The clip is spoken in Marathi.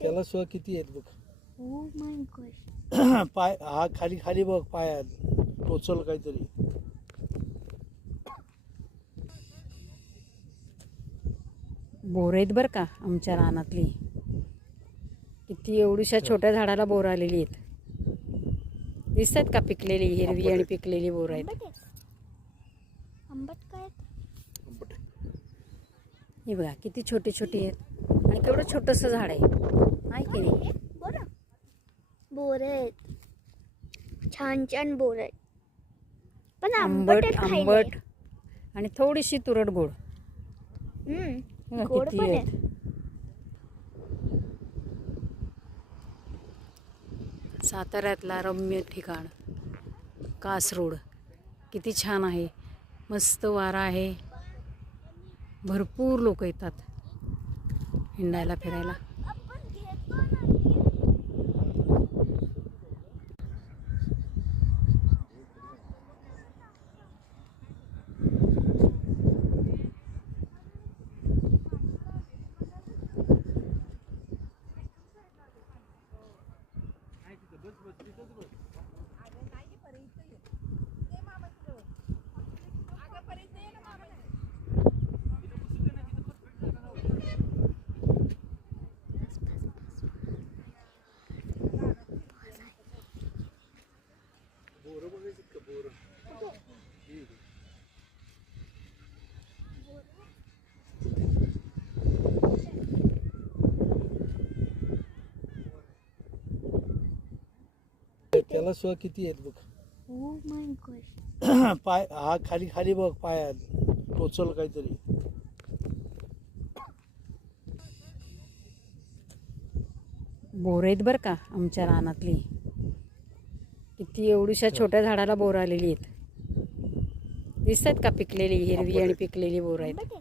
त्याला सुद्धा किती आहेत बघ. Oh my God. पाय हा खाली खाली बघ, पाय टोचल काहीतरी. बोर आहेत बरं का आमच्या रानातली. किती एवढ्याशा छोट्या झाडाला बोर आलेली आहेत. दिसतात का पिकलेली हिरवी आणि पिकलेली बोर आहेत. आंबट काय? हे बघा किती छोटी छोटी आहेत आणि केवढं छोटंसं झाड आहे. आहे की नाही? बोर आहेत. छान छान बोर आहेत. पण आंबट आहेत खायला. आंबट आणि थोडीशी तुरट गोड. बघा गोड किती पण आहेत. साताऱ्यातला रम्य ठिकाण कासरोड किती छान आहे. मस्त वारा आहे. भरपूर लोक येतात हिंडायला फिरायला. त्याला सुद्धा किती आहेत बघ. Oh my God. पाय हा खाली खाली बघ, पाय टोचल काहीतरी. बोर आहेत बरं का आमच्या रानातली. किती एवढ्याशा छोट्या झाडाला बोर आलेली आहेत. दिसतात का पिकलेली हिरवी आणि पिकलेली बोर आहेत.